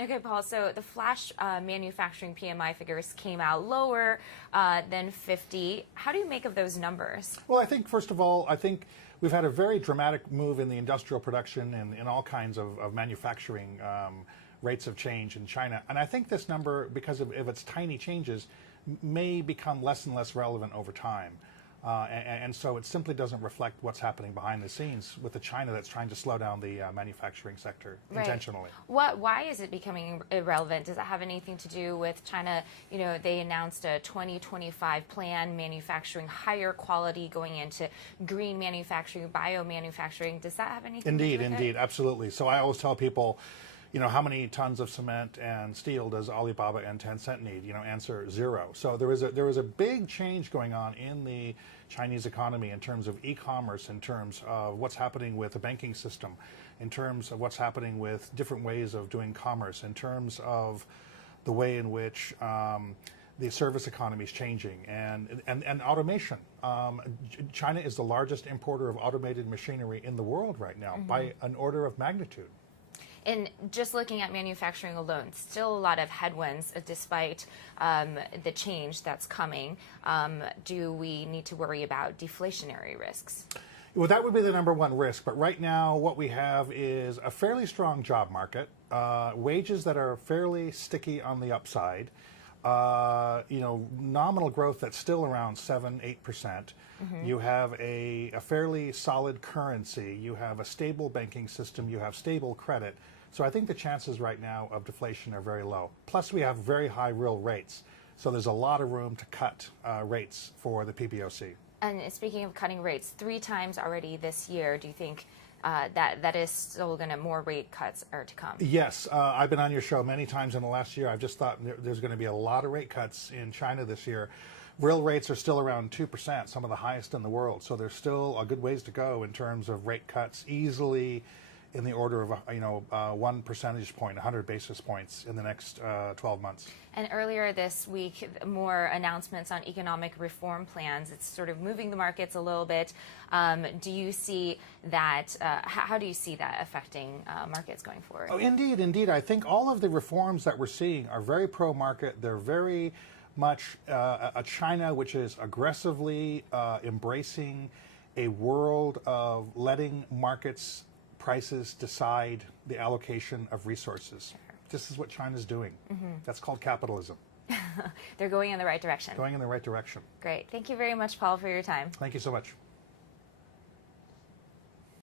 Okay, Paul, so the flash manufacturing PMI figures came out lower than 50. How do you make of those numbers? Well, I think, first of all, I think we've had a very dramatic move in the industrial production and in all kinds of manufacturing rates of change in China. And I think this number, because of its tiny changes, may become less and less relevant over time. And so it simply doesn't reflect what's happening behind the scenes with the China that's trying to slow down the manufacturing sector intentionally. Why is it becoming irrelevant? Does that have anything to do with China? You know, they announced a 2025 plan, manufacturing higher quality, going into green manufacturing, biomanufacturing. Does that have anything to do with it? Indeed, absolutely. So I always tell people, you know, how many tons of cement and steel does Alibaba and Tencent need? You know, answer 0. So there is a big change going on in the Chinese economy in terms of e-commerce, in terms of what's happening with the banking system, in terms of what's happening with different ways of doing commerce, in terms of the way in which the service economy is changing, and automation. China is the largest importer of automated machinery in the world right now by an order of magnitude. And just looking at manufacturing alone, still a lot of headwinds despite the change that's coming. Do we need to worry about deflationary risks? Well, that would be the #1 risk. But right now, what we have is a fairly strong job market, wages that are fairly sticky on the upside, you know, nominal growth that's still around 7–8%. You have a fairly solid currency. You have a stable banking system. You have stable credit. So I think the chances right now of deflation are very low. Plus, we have very high real rates. So there's a lot of room to cut rates for the PBOC. And speaking of cutting rates, 3 times already this year, do you think that is still going to, more rate cuts are to come? Yes, I've been on your show many times in the last year. I've just thought there's going to be a lot of rate cuts in China this year. Real rates are still around 2%, some of the highest in the world. So there's still a good ways to go in terms of rate cuts, easily in the order of 1 percentage point, 100 basis points in the next 12 months. And earlier this week, more announcements on economic reform plans. It's sort of moving the markets a little bit. Do you see that? How do you see that affecting markets going forward? Oh, indeed. I think all of the reforms that we're seeing are very pro-market. They're very much a China which is aggressively embracing a world of letting markets, prices decide the allocation of resources. Sure. This is what China's doing. That's called capitalism. They're going in the right direction. Going in the right direction. Great. Thank you very much, Paul, for your time. Thank you so much.